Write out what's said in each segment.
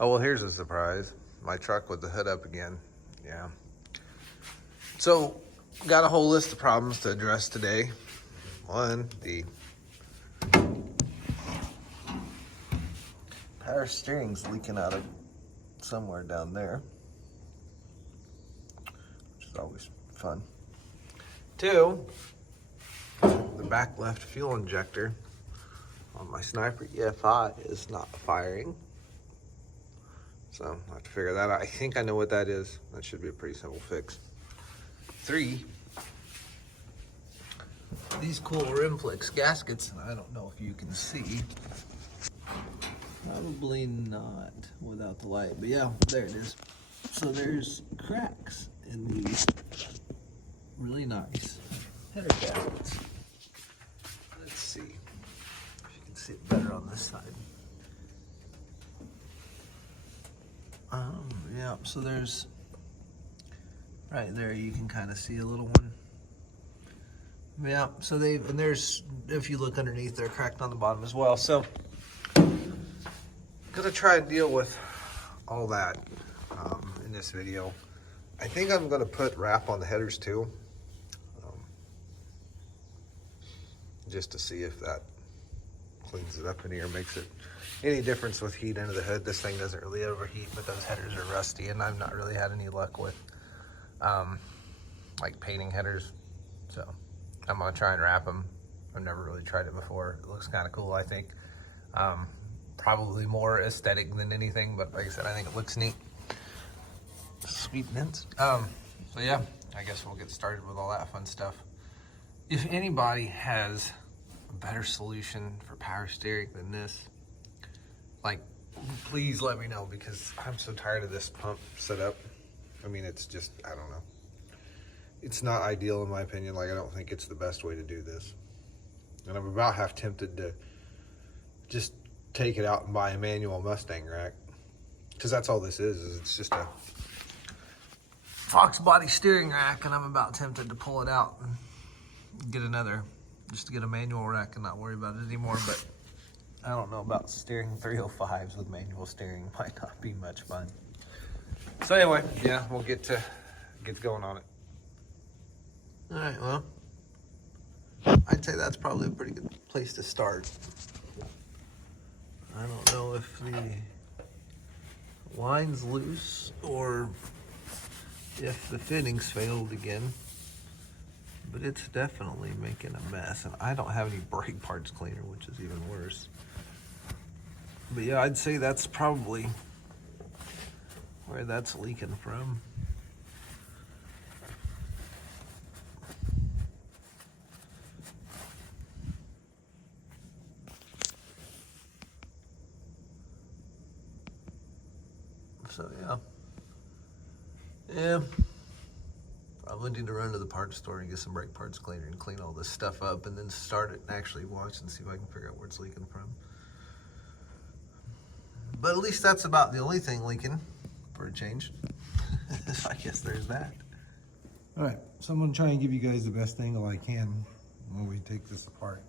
Oh, well, here's a surprise. My truck with the hood up again. Yeah. So, got a whole list of problems to address today. One, the power steering's leaking out of somewhere down there, which is always fun. Two, the back left fuel injector on my Sniper EFI is not firing. So I have to figure that out. I think I know what that is. That should be a pretty simple fix. Three, these cool Rimflex gaskets, and I don't know if you can see. Probably not without the light, but yeah, there it is. So there's cracks in these really nice header gaskets. Let's see if you can see it better on this side. Yeah, so there's right there, you can kind of see a little one. Yeah, so and there's, if you look underneath, they're cracked on the bottom as well. So gonna try and deal with all that in this video. I think I'm gonna put wrap on the headers too, just to see if that cleans it up in here, makes it any difference with heat into the hood. This thing doesn't really overheat, but those headers are rusty, and I've not really had any luck with like painting headers. So I'm gonna try and wrap them. I've never really tried it before. It looks kind of cool, I think. Probably more aesthetic than anything, but like I said, I think it looks neat. Sweet mints. So yeah, I guess we'll get started with all that fun stuff. If anybody has a better solution for power steering than this, like, please let me know, because I'm so tired of this pump setup. I mean, it's just, I don't know. It's not ideal in my opinion. Like, I don't think it's the best way to do this. And I'm about half tempted to just take it out and buy a manual Mustang rack. Because that's all this is it's just a Fox body steering rack, and I'm about tempted to pull it out and get another, just to get a manual rack and not worry about it anymore. But I don't know about steering 305s with manual steering. Might not be much fun. So anyway, yeah, we'll get going on it. All right, well, I'd say that's probably a pretty good place to start. I don't know if the line's loose or if the fittings failed again, but it's definitely making a mess, and I don't have any brake parts cleaner, which is even worse. But yeah, I'd say that's probably where that's leaking from. So yeah, I need to run to the parts store and get some brake parts cleaner and clean all this stuff up, and then start it and actually watch and see if I can figure out where it's leaking from. But at least that's about the only thing leaking for a change. So I guess there's that. All right, so I'm gonna try and give you guys the best angle I can when we take this apart.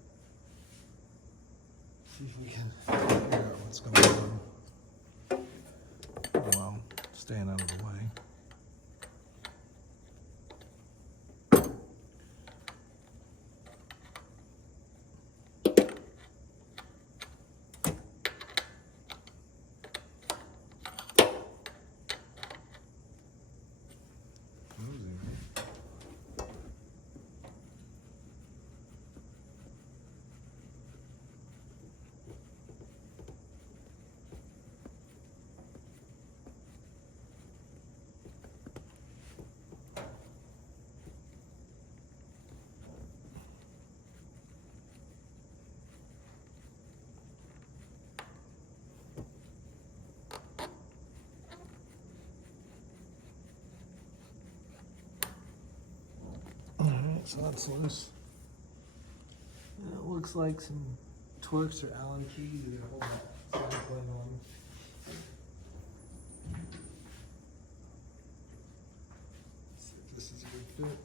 See if we can figure out what's going on while staying out of the way. So that's loose. And it looks like some Twerks or Allen keys are gonna hold that side plate on. Let's see if this is a good fit.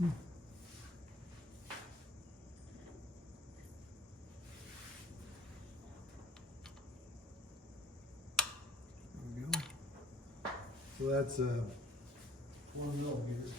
There we go. So that's 4 millimeters.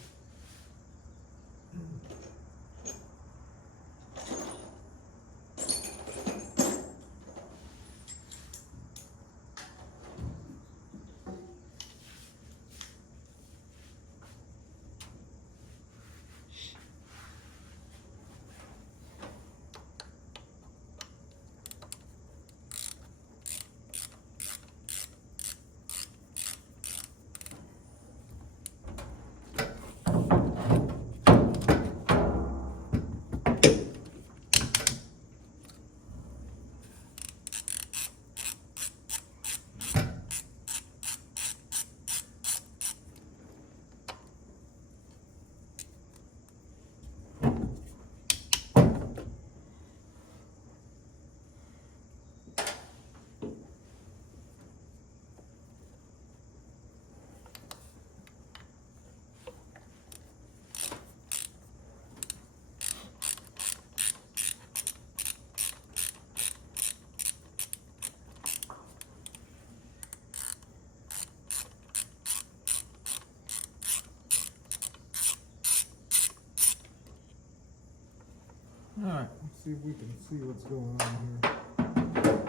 Alright, let's see if we can see what's going on here.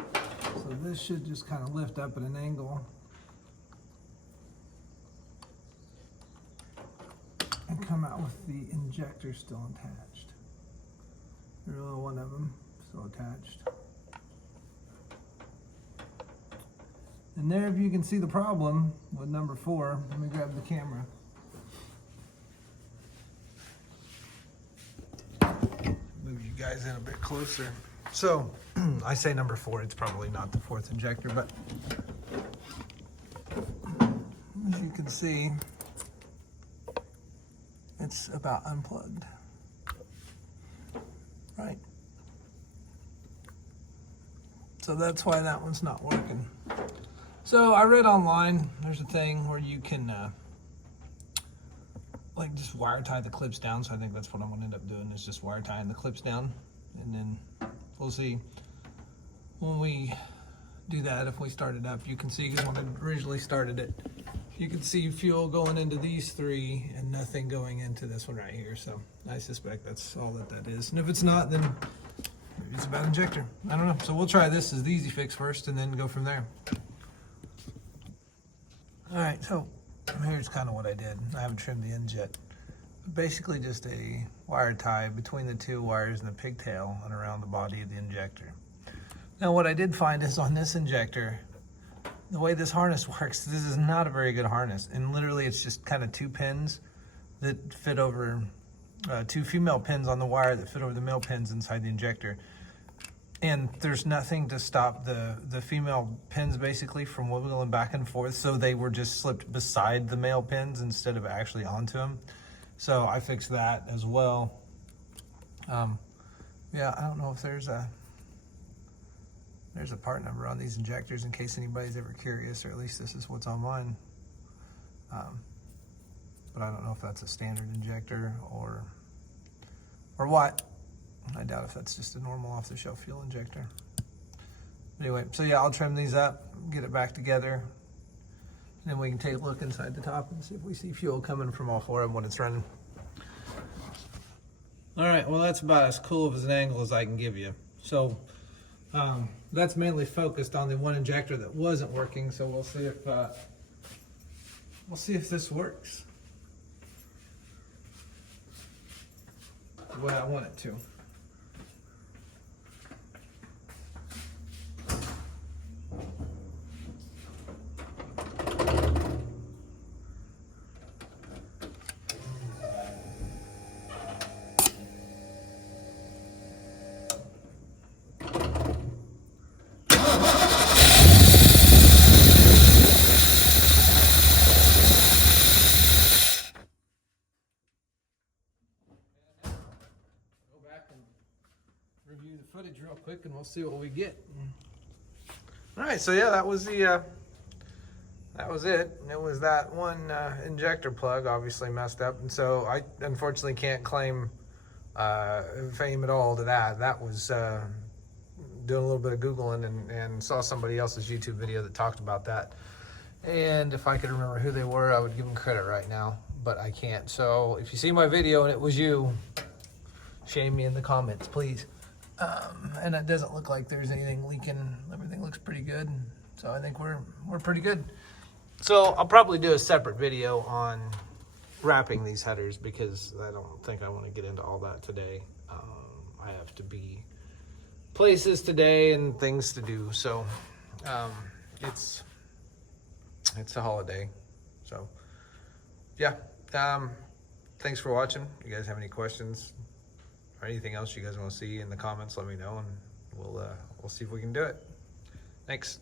So this should just kind of lift up at an angle and come out with the injector still attached. There's only one of them still attached. And there, if you can see the problem with number 4, let me grab the camera. Move you guys in a bit closer. So, I say number 4, it's probably not the 4th injector, but as you can see, it's about unplugged. Right? So that's why that one's not working. So I read online, there's a thing where you can like just wire tie the clips down. So I think that's what I'm gonna end up doing, is just wire tying the clips down. And then we'll see when we do that, if we start it up. You can see, because when I originally started it, you can see fuel going into these 3 and nothing going into this one right here. So I suspect that's all that is. And if it's not, then maybe it's a bad injector. I don't know. So we'll try this as the easy fix first and then go from there. All right, so here's kind of what I did. I haven't trimmed the ends yet. Basically just a wire tie between the 2 wires and the pigtail and around the body of the injector. Now what I did find is on this injector, the way this harness works, this is not a very good harness. And literally it's just kind of 2 pins that fit over, 2 female pins on the wire that fit over the male pins inside the injector. And there's nothing to stop the female pins basically from wiggling back and forth. So they were just slipped beside the male pins instead of actually onto them. So I fixed that as well. Yeah, I don't know if there's a part number on these injectors in case anybody's ever curious, or at least this is what's on mine. But I don't know if that's a standard injector or what. I doubt if that's just a normal off-the-shelf fuel injector. Anyway, so yeah, I'll trim these up, get it back together, and then we can take a look inside the top and see if we see fuel coming from all 4 of them when it's running. All right, well, that's about as cool of an angle as I can give you. So that's mainly focused on the one injector that wasn't working. So we'll see if this works the way I want it to. Review the footage real quick and we'll see what we get. All right, so yeah, that was that was it. It was that one injector plug obviously messed up, and so I unfortunately can't claim fame at all to that. That was doing a little bit of Googling and saw somebody else's YouTube video that talked about that. And if I could remember who they were, I would give them credit right now, but I can't. So if you see my video and it was you, shame me in the comments, please. And it doesn't look like there's anything leaking. Everything looks pretty good. So I think we're pretty good. So I'll probably do a separate video on wrapping these headers because I don't think I want to get into all that today. I have to be places today and things to do. So it's a holiday. So yeah, thanks for watching. You guys have any questions or anything else you guys want to see in the comments, let me know, and we'll see if we can do it. Thanks.